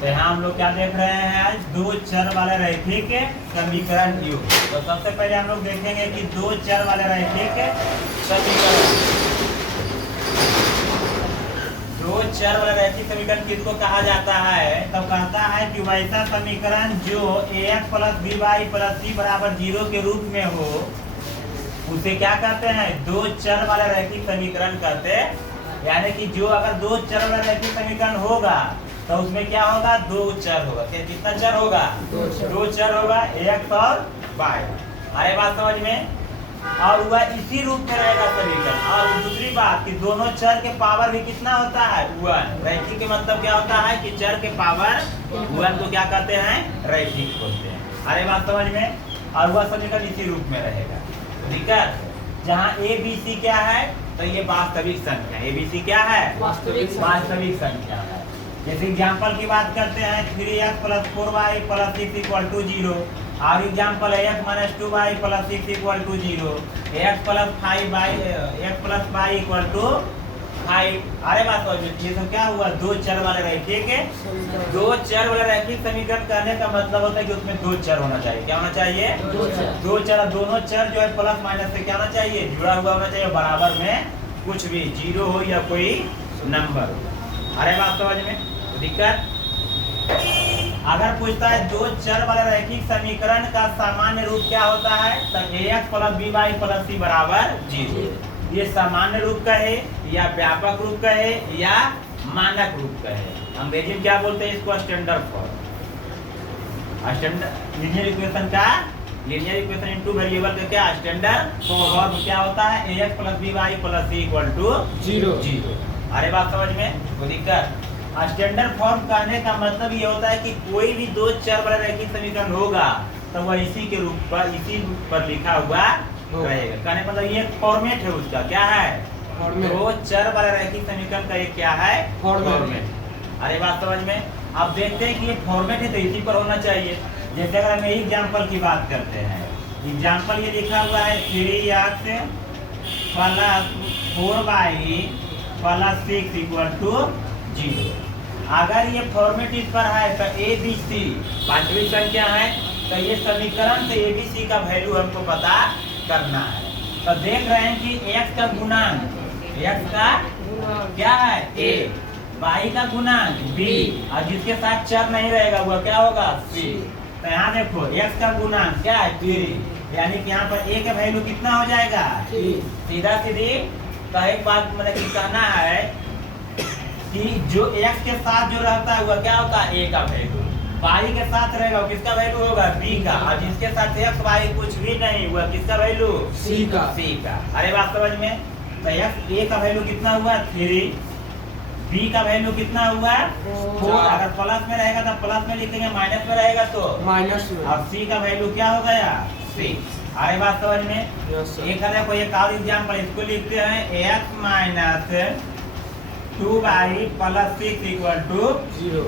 तो यहाँ हम लोग क्या देख रहे हैं आज दो चर वाले रैखिक समीकरण युग। तो सबसे पहले हम लोग देखेंगे कि दो चर वाले रैखिक समीकरण, दो चर वाला रैखिक समीकरण किसको कहा जाता है? तो कहता है कि वैसा समीकरण जो ax plus B Y plus C बराबर 0 के रूप में हो उसे क्या कहते हैं? दो चर वाला रैखिक समीकरण कहते हैं। यानी कि जो अगर दो चर वाला रैखिक समीकरण होगा तो उसमें क्या होगा? दो चर होगा। कितना चर होगा? दो चर होगा, x और y। अरे बात समझ में? और वह इसी रूप में रहेगा समीकरण। और दूसरी बात कि दोनों चर के पावर भी कितना होता है? 1। रैखिक के मतलब क्या होता है कि चर के पावर 1 को क्या कहते हैं? रैखिक बोलते हैं। अरे बात समझ में? और वह समीकरण इसी रूप में रहेगा। ठीक है, जहाँ ए बी सी क्या है? तो ये वास्तविक संख्या। ए बी सी क्या है? वास्तविक संख्या है। जैसे एग्जाम्पल की बात करते हैं 3x plus 4y plus 6 equal to 0। और एग्जाम्पल है x minus 2y plus 6 equal to 0, x plus 5y equal to 5। अरे बात समझ में? ये सब क्या हुआ? दो चर वाले रैखिक है। दो चर वाले रैखिक समीकरण कहने का मतलब होता है कि उसमें दो चर होना चाहिए। क्या होना चाहिए? दो चर। दोनों चर जो है प्लस माइनस से क्या होना चाहिए? जुड़ा हुआ होना चाहिए, बराबर में कुछ भी, 0 हो या कोई नंबर हो। अरे बात समझ में? दिक्कत अगर पूछता है दो चर वाले रैखिक समीकरण का सामान्य रूप क्या होता है? तो ax plus B Y plus C बराबर 0। ये सामान्य रूप का है या व्यापक रूप का है या मानक रूप का है? अंग्रेजी में क्या बोलते हैं इसको? Standard form. Standard linear equation का, लीनियर इक्वेशन इनटू वेरिएबल का क्या? स्टैंडर्ड फॉर्म क्या होता है? ax plus B Y plus C equal to 0। अरे बात समझ में? कोई दिक्कत? स्टैंडर्ड फॉर्म कहने का मतलब ये होता है कि कोई भी दो चर वाला रैखिक समीकरण होगा तो वह इसी के रूप पर, इसी रूप पर लिखा हुआ रहेगा। कहने का मतलब ये फॉर्मेट है उसका। क्या है? दो चर वाला रैखिक समीकरण का ये क्या है? फॉर्मेट। अरे बात समझ में? आप देखते हैं कि ये फॉर्मेट है तो इसी पर होना चाहिए। जैसे अगर हम एग्जाम्पल की बात करते हैं, एग्जाम्पल ये लिखा हुआ है 3x plus 4y plus 6 equal to 0। अगर ये फॉर्मेट इस पर है तो ए बी सी पांचवी संख्या है, तो ये समीकरण से ए बी सी का वैल्यू हमको पता करना है। तो देख रहे हैं कि x का गुणांक, x का क्या है? a, y का गुणांक b, और जिसके साथ चर नहीं रहेगा वह क्या होगा? c। तो यहाँ देखो x का गुणांक क्या है? 3। यानी कि यहाँ पर a का वैल्यू कितना हो जाएगा? सीधा सीधी। तो एक बात मतलब कहना है कि जो x के साथ जो रहता है वह क्या होता है? a का वैल्यू। y के साथ रहेगा किसका वैल्यू होगा? b का। और जिसके साथ x y कुछ भी नहीं हुआ किसका वैल्यू? c का। अरे बात समझ में? तो x a का वैल्यू कितना हुआ? 3। b का वैल्यू कितना हुआ? 4। अगर प्लस में रहेगा तो प्लस में लिखेंगे, माइनस में रहेगा तो माइनस। अब c का वैल्यू क्या हो गया? 6। अरे बात समझ में? एक है कोई एक और एग्जाम्पल, इसको लिखते हैं x minus 2y plus 6 equal to 0।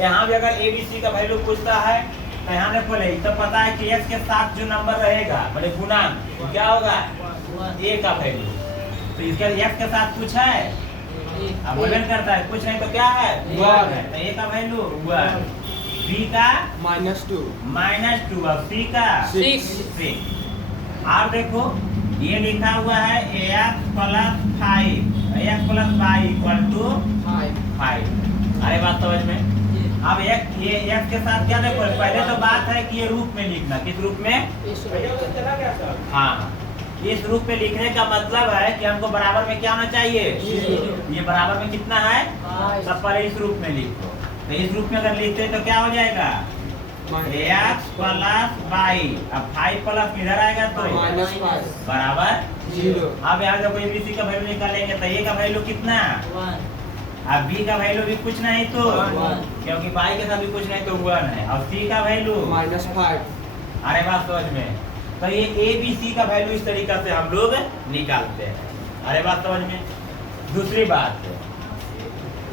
यहाँ भी अगर ए बी सी का वैल्यू पूछता है तो यहाँ देखो तो पता है कि x के साथ जो नंबर रहेगा मतलब गुणांक तो क्या होगा? a का वैल्यू। तो इसका x के साथ कुछ है? अवोलन करता है, कुछ नहीं तो क्या है? 1 है। तो a का वैल्यू 1, b का -2 और c का 6। आप देखो ये लिखा हुआ है ax plus 5 y equal to 5। अरे बात समझ में? अब ये x के साथ क्या देखो, पहले तो बात है कि ये रूप में लिखना। किस रूप में? हाँ, इस रूप में लिखने का मतलब है कि हमको बराबर में क्या होना चाहिए? ये बराबर में कितना है? सब पहले इस रूप में लिखो। तो इस रूप में अगर लिखते तो क्या हो जाएगा? x plus y। अब 5 प्लस इधर आएगा तो बराबर 0। अब यहाँ जब कोई बी सी का वैल्यू निकालेंगे तो a का वैल्यू कितना? 1। अब b का वैल्यू भी कुछ नहीं तो 1, क्योंकि y के साथ भी कुछ नहीं तो 1 है। अब c का वैल्यू -5। अरे बात समझ में? तो ये a b c का वैल्यू इस तरीका से हम लोग निकालते हैं। अरे बात समझ में? दूसरी बात है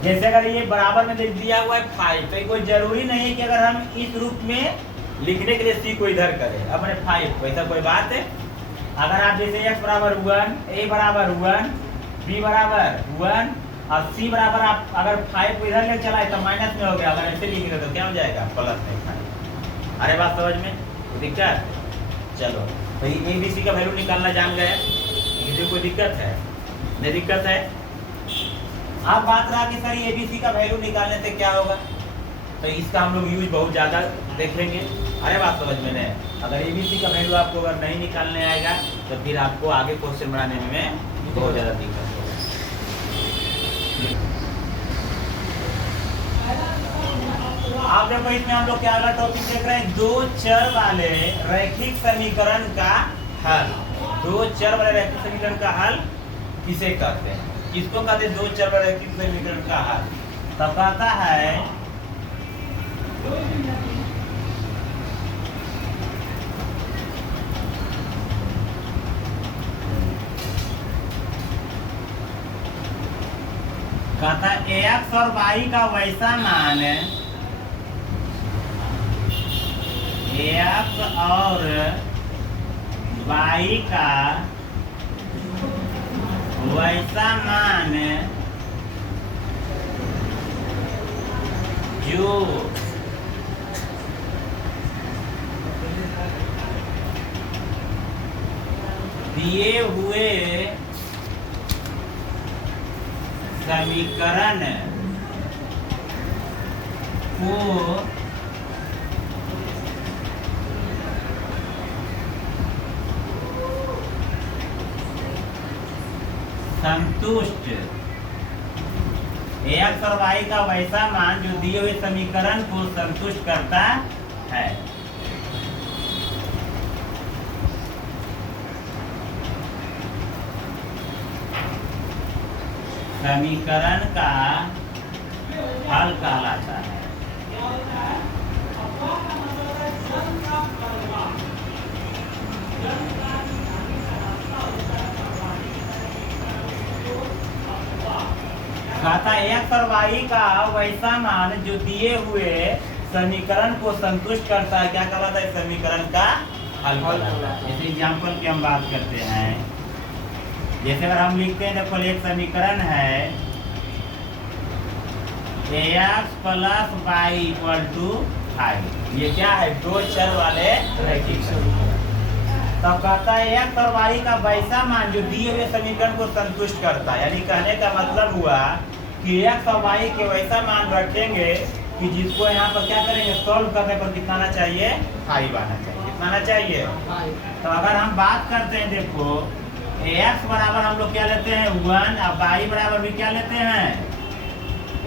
जैसे अगर ये बराबर में दिया हुआ है 5 तो कोई जरूरी नहीं है कि अगर हम इस रूप में लिखने के लिए c को इधर करें अपने 5, वैसा कोई बात है। अगर आप जैसे x बराबर 1, a बराबर 1, b बराबर 1 80 बराबर आप अगर 5 को इधर ले चलाए तो माइनस में हो गया, अगर ऐसे लिखेंगे तो क्या हो जाएगा प्लस में 5। अरे बात समझ में दिक्कत? चलो तो ये ABC का वैल्यू निकालना जान गए, मुझे कोई दिक्कत है? नहीं दिक्कत है। अब बात रहा कि सर ABC का वैल्यू निकालने से क्या होगा, तो इसका हम लोग यूज बहुत ज़्यादा देखेंगे। अरे बात समझ में नहीं, अगर ABC का वैल्यू आपको अगर नहीं निकालने आएगा तो फिर आपको आगे क्वेश्चन बनाने में बहुत ज़्यादा दिक्कत होगा। आप देखो इसमें हम लोग क्या वाला टॉपिक देख रहे हैं, दो चर वाले रैखिक समीकरण का हल। दो चर वाले रैखिक समीकरण का हल किसे कहते हैं? किसको कहते हैं दो चर वाले रैखिक समीकरण का हल? तब कहता है x और y का वैसा मान, x और y का वैसा मान जो दिए हुए समीकरण को संतुष्ट, x और y का वैसा मान जो दिए हुए समीकरण को संतुष्ट करता है। समीकरण का हल कहलाता है। कहता x और y का वैसा मान जो दिए हुए समीकरण को संतुष्ट करता है, क्या कहलाता है? समीकरण का हल कहलाता है। जैसे एग्जाम्पल की हम बात करते हैं, जैसे अगर हम लिखते हैं देखो एक समीकरण है x plus y equal to 5। ये क्या है? दो चर वाले रैखिक समीकरण। तब कहता है x और y का वैसा मान जो दिए हुए समीकरण को संतुष्ट करता है, यानी कहने का मतलब हुआ कि x और y के वैसा मान रखेंगे कि जिसको यहाँ पर क्या करेंगे, सॉल्व करने पर कितना आना चाहिए? 5 आना चाहिए। कितना आना चाहिए? तो अगर हम बात करते हैं देखो x बराबर हम लोग क्या लेते हैं 1, अब y बराबर भी क्या लेते हैं,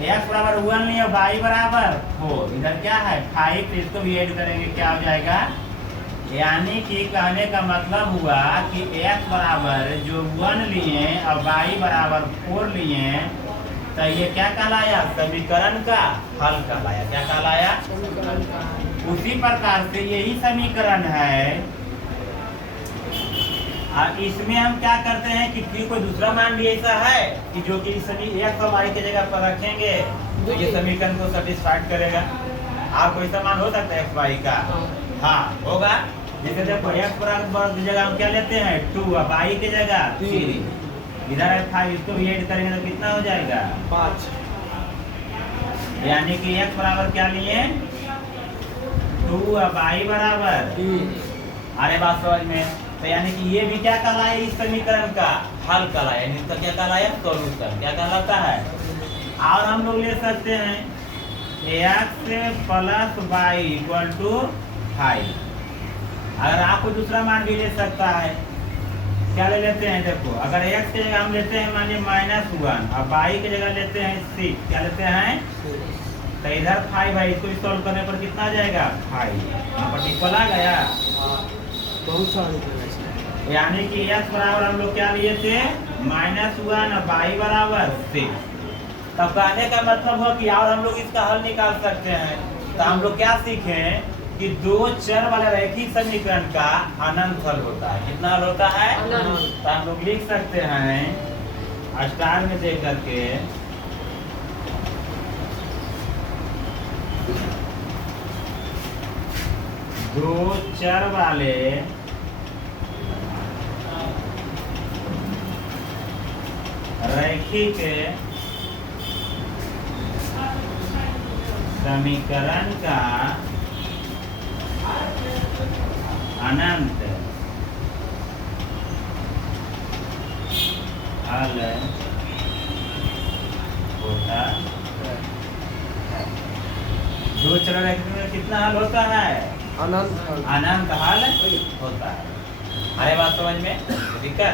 x बराबर 1 नहीं है, y बराबर 4। इधर क्या है 5, तो इसको भी ऐड करेंगे, क्या हो जाएगा? यानी कि कहने का मतलब हुआ कि x बराबर जो 1 लिए और y बराबर 4 लिए, तो ये क्या कहलाया? समीकरण का हल कहलाया। क्या कहलाया? उसी प्रकार से यही समीकरण है, और इसमें हम क्या करते हैं कि फिर कोई दूसरा मान भी ऐसा है कि जो कि सभी x और y की जगह पर रखेंगे तो ये समीकरण को सेटिस्फाइड करेगा। आपको ऐसा मान हो सकता है x y का? हाँ होगा। जैसे देखो x बराबर की जगह हम क्या लेते हैं 2, और y की जगह 3, इधर है 5, इसको भी ऐड करेंगे तो कितना हो जाएगा? 5। यानी कि x बराबर क्या लिए 2 और y बराबर 3। अरे बात समझ में? तो यानी कि ये भी क्या कहलाया? इस समीकरण का हल कहलाया, यानी इसका क्या कहलाया? सॉल्यूशन। क्या कहलाता है? और हम लोग ले सकते हैं x plus y equal to 5। अगर आपको दूसरा मान भी ले सकता है, क्या ले लेते हैं देखो, अगर x की जगह हम लेते हैं मानिए -1 और y की जगह लेते हैं 6, क्या लेते हैं? तो इधर 5 है, इसको सॉल्व करने पर कितना आ जाएगा? 5। यहाँ पर इक्वल आ गया, बहुत सारे। यानी कि x बराबर हम लोग क्या लिए थे -1 और y बराबर 6। तब कहने का मतलब हो कि और हम लोग इसका हल निकाल सकते हैं। तो हम लोग क्या सीखें कि दो चर वाले रैखिक समीकरण का अनंत हल होता है। कितना हल होता है? तो हम लोग लिख सकते हैं स्टार में देख करके, दो चर वाले रैखिक समीकरण का अनंत हल होता है। दो चर रैखिक में कितना हल होता है? अनंत हल होता है। अरे बात समझ में दिक्कत